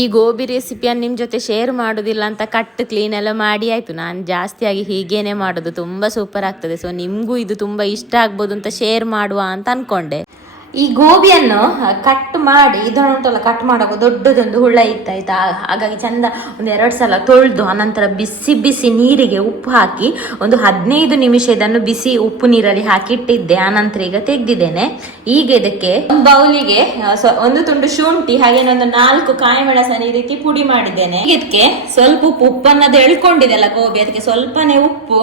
ಈ ಗೋಬಿ ರೆಸಿಪಿಯನ್ನು ನಿಮ್ಮ ಜೊತೆ ಶೇರ್ ಮಾಡೋದಿಲ್ಲ ಅಂತ ಕಟ್ ಕ್ಲೀನ್ ಎಲ್ಲ ಮಾಡಿ ಆಯಿತು. ನಾನು ಜಾಸ್ತಿಯಾಗಿ ಹೀಗೇನೆ ಮಾಡೋದು. ತುಂಬ ಸೂಪರ್ ಆಗ್ತದೆ. ಸೊ ನಿಮಗೂ ಇದು ತುಂಬ ಇಷ್ಟ ಆಗ್ಬೋದು ಅಂತ ಶೇರ್ ಮಾಡುವ ಅಂತ ಅಂದ್ಕೊಂಡೆ ಈ ಗೋಬಿಯನ್ನು ಕಟ್ ಮಾಡಿ, ಇದನ್ನು ಉಂಟಲ್ಲ ಕಟ್ ಮಾಡುವಾಗ ದೊಡ್ಡದೊಂದು ಹುಳ ಇತ್ತಾಯ್ತಾ ಹಾಗಾಗಿ ಚಂದ ಒಂದು ಎರಡು ಸಲ ತೊಳೆದು ಅನಂತರ ಬಿಸಿ ಬಿಸಿ ನೀರಿಗೆ ಉಪ್ಪು ಹಾಕಿ, ಒಂದು ಹದಿನೈದು ನಿಮಿಷ ಇದನ್ನು ಬಿಸಿ ಉಪ್ಪು ನೀರಲ್ಲಿ ಹಾಕಿಟ್ಟಿದ್ದೆ ಆನಂತರ ಈಗ ತೆಗೆದಿದ್ದೇನೆ. ಈಗ ಇದಕ್ಕೆ ಒಂದು ಬೌಲಿಗೆ ಒಂದು ತುಂಡು ಶುಂಠಿ, ಹಾಗೆ ಒಂದು ನಾಲ್ಕು ಕಾಯಿ ಈ ರೀತಿ ಪುಡಿ ಮಾಡಿದ್ದೇನೆ. ಇದಕ್ಕೆ ಸ್ವಲ್ಪ ಉಪ್ಪು ಉಪ್ಪನ್ನದು ಎಳ್ಕೊಂಡಿದೆಲ್ಲ ಗೋಬಿ, ಅದಕ್ಕೆ ಸ್ವಲ್ಪನೇ ಉಪ್ಪು.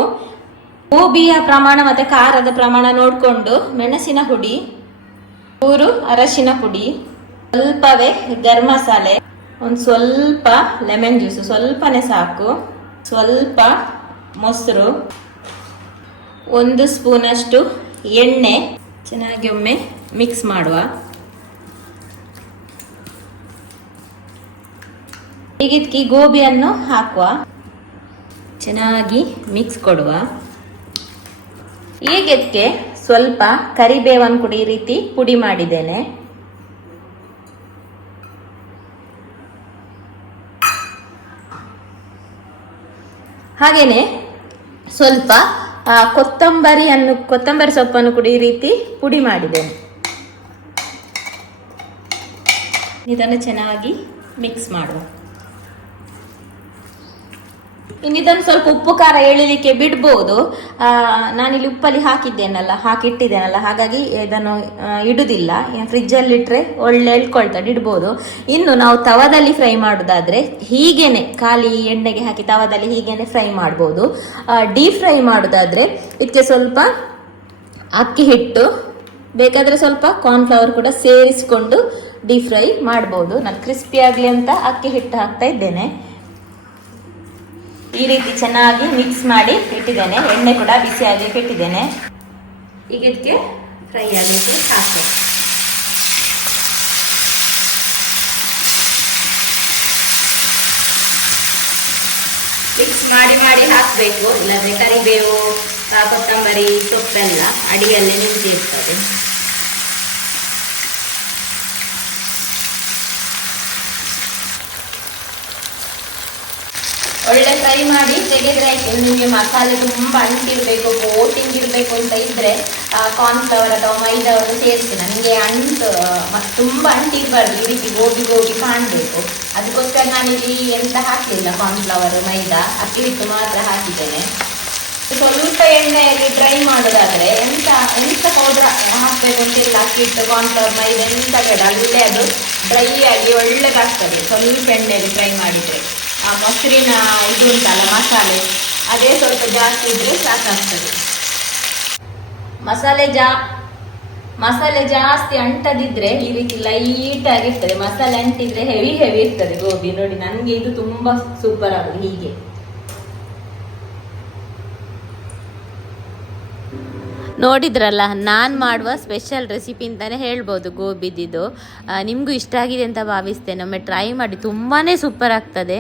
ಗೋಬಿಯ ಪ್ರಮಾಣ ಮತ್ತೆ ಖಾರದ ಪ್ರಮಾಣ ನೋಡಿಕೊಂಡು, ಮೆಣಸಿನ ಹುಡಿ ಮೂರು ಅರಶಿನ ಪುಡಿ, ಸ್ವಲ್ಪವೇ ಗರಂ ಮಸಾಲೆ ಒಂದು ಸ್ವಲ್ಪ ಲೆಮನ್ ಜ್ಯೂಸ್, ಸ್ವಲ್ಪನೇ ಸಾಕು, ಸ್ವಲ್ಪ ಮೊಸರು, ಒಂದು ಸ್ಪೂನಷ್ಟು ಎಣ್ಣೆ, ಚೆನ್ನಾಗಿ ಒಮ್ಮೆ ಮಿಕ್ಸ್ ಮಾಡುವ. ಈಗ ಇದಕ್ಕೆ ಗೋಬಿಯನ್ನು ಹಾಕುವ. ಚೆನ್ನಾಗಿ ಮಿಕ್ಸ್ ಕೊಡುವ. ಈಗ ಇದಕ್ಕೆ ಸ್ವಲ್ಪ ಕರಿಬೇವನ್ ಈ ರೀತಿ ಪುಡಿ ಮಾಡಿದ್ದೇನೆ. ಹಾಗೇನೆ ಸ್ವಲ್ಪ ಕೊತ್ತಂಬರಿಯನ್ನು, ಕೊತ್ತಂಬರಿ ಸೊಪ್ಪನ್ನು ಕೂಡ ಈ ರೀತಿ ಪುಡಿ ಮಾಡಿದ್ದೇನೆ. ಇದನ್ನು ಚೆನ್ನಾಗಿ ಮಿಕ್ಸ್ ಮಾಡುವ. ಇನ್ನಿದನ್ನು ಸ್ವಲ್ಪ ಉಪ್ಪು ಖಾರ ಎಳಿಲಿಕ್ಕೆ ಬಿಡ್ಬೋದು. ನಾನಿಲ್ಲಿ ಉಪ್ಪಲ್ಲಿ ಹಾಕಿದ್ದೇನಲ್ಲ, ಹಾಕಿಟ್ಟಿದ್ದೇನಲ್ಲ, ಹಾಗಾಗಿ ಇದನ್ನು ಇಡುದಿಲ್ಲ. ಫ್ರಿಜ್ಜಲ್ಲಿ ಇಟ್ಟರೆ ಒಳ್ಳೆ ಎಳ್ಕೊಳ್ತದೆ, ಇಡ್ಬೋದು. ಇನ್ನು ನಾವು ತವದಲ್ಲಿ ಫ್ರೈ ಮಾಡೋದಾದ್ರೆ ಹೀಗೇನೆ, ಖಾಲಿ ಎಣ್ಣೆಗೆ ಹಾಕಿ ತವದಲ್ಲಿ ಹೀಗೇನೆ ಫ್ರೈ ಮಾಡ್ಬೋದು. ಡೀಪ್ ಫ್ರೈ ಮಾಡೋದಾದ್ರೆ ಇದಕ್ಕೆ ಸ್ವಲ್ಪ ಅಕ್ಕಿ ಹಿಟ್ಟು, ಬೇಕಾದ್ರೆ ಸ್ವಲ್ಪ ಕಾರ್ನ್ಫ್ಲವರ್ ಕೂಡ ಸೇರಿಸಿಕೊಂಡು ಡೀಪ್ ಫ್ರೈ ಮಾಡ್ಬೋದು. ನಾನು ಕ್ರಿಸ್ಪಿ ಆಗಲಿ ಅಂತ ಅಕ್ಕಿ ಹಿಟ್ಟು ಹಾಕ್ತಾ ಇದ್ದೇನೆ. ಈ ರೀತಿ ಚೆನ್ನಾಗಿ ಮಿಕ್ಸ್ ಮಾಡಿ ಇಟ್ಟಿದ್ದೇನೆ. ಎಣ್ಣೆ ಕೂಡ ಬಿಸಿ ಆಗಲಿಕ್ಕೆ ಇಟ್ಟಿದ್ದೇನೆ. ಈಗ ಇದಕ್ಕೆ ಫ್ರೈ ಆಗಲಿಕ್ಕೆ ಹಾಕಿ ಮಿಕ್ಸ್ ಮಾಡಿ ಮಾಡಿ ಹಾಕಬೇಕು. ಇಲ್ಲಾಂದ್ರೆ ಕರಿಬೇವು ಕೊತ್ತಂಬರಿ, ಸೊಪ್ಪೆಲ್ಲ ಅಡಿಗೆಲ್ಲೇ ನಿಂತಿರ್ತದೆ ಒಳ್ಳೆ ಫ್ರೈ ಮಾಡಿ ತೆಗೆದ್ರೆ ಆಯ್ತು. ನಿಮಗೆ ಮಸಾಲೆ ತುಂಬ ಅಂಟಿರ್ಬೇಕು ಕೋಟಿಂಗ್ ಇರಬೇಕು ಅಂತ ಇದ್ರೆ ಕಾರ್ನ್ಫ್ಲವರ್ ಅಥವಾ ಮೈದಾವನ್ನು ಸೇರಿಸಿ ನನಗೆ ಅಂಟು ಮತ್ತು ತುಂಬ ಅಂಟಿರಬಾರ್ದು ಈ ರೀತಿ ಗೋಬಿ ಗೋಬಿ ಕಾಣಬೇಕು. ಅದಕ್ಕೋಸ್ಕರ ನಾನಿಲ್ಲಿ ಎಂತ ಹಾಕಲಿಲ್ಲ ಕಾರ್ನ್ಫ್ಲವರ್ ಮೈದಾ. ಅಕ್ಕಿ ಹಿಟ್ಟು ಮಾತ್ರ ಹಾಕಿದ್ದೇನೆ. ಸ್ವಲ್ಪ ಎಣ್ಣೆಯಲ್ಲಿ ಡ್ರೈ ಮಾಡೋದಾದರೆ ಎಂತ ಎಂತ ಪೌಡ್ರ್ ಹಾಕ್ಬೇಕು ಅಂತ ಇಲ್ಲ. ಅಕ್ಕಿ ಹಿಟ್ಟು ಕಾರ್ನ್ಫ್ಲವರ್ ಮೈದಾ, ಎಂತ ಬೇಡ. ಅಲ್ಲೇ ಅದು ಡ್ರೈ ಆಗಿ ಒಳ್ಳೆದಾಗ್ತದೆ. ಸ್ವಲ್ಪ ಎಣ್ಣೆಯಲ್ಲಿ ಫ್ರೈ ಮಾಡಿದ್ರೆ. ಆ ಮೊಸರಿನ ಇದು ಉಂಟಲ್ಲ, ಮಸಾಲೆ. ಅದೇ ಸ್ವಲ್ಪ ಜಾಸ್ತಿ ಇದ್ರೆ ಸಾಕಾಗ್ತದೆ. ಮಸಾಲೆ ಜಾ, ಮಸಾಲೆ ಜಾಸ್ತಿ ಅಂಟದಿದ್ರೆ ಈ ರೀತಿ ಲೈಟ್ ಆಗಿರ್ತದೆ ಮಸಾಲೆ ಅಂಟಿದ್ರೆ ಹೆವಿ ಹೆವಿ ಇರ್ತದೆ ಗೋಬಿ. ನೋಡಿ, ನನಗೆ ಇದು ತುಂಬಾ ಸೂಪರ್ ಆಗುದು ಹೀಗೆ. ನೋಡಿದ್ರಲ್ಲ, ನಾನು ಮಾಡುವ ಸ್ಪೆಷಲ್ ರೆಸಿಪಿ ಅಂತಲೇ ಹೇಳ್ಬೋದು ಗೋಬಿದಿದ್ದು ನಿಮಗೂ ಇಷ್ಟ ಆಗಿದೆ ಅಂತ ಭಾವಿಸ್ತೇನೆ. ಒಮ್ಮೆ ಟ್ರೈ ಮಾಡಿ ತುಂಬಾ ಸೂಪರ್ ಆಗ್ತದೆ.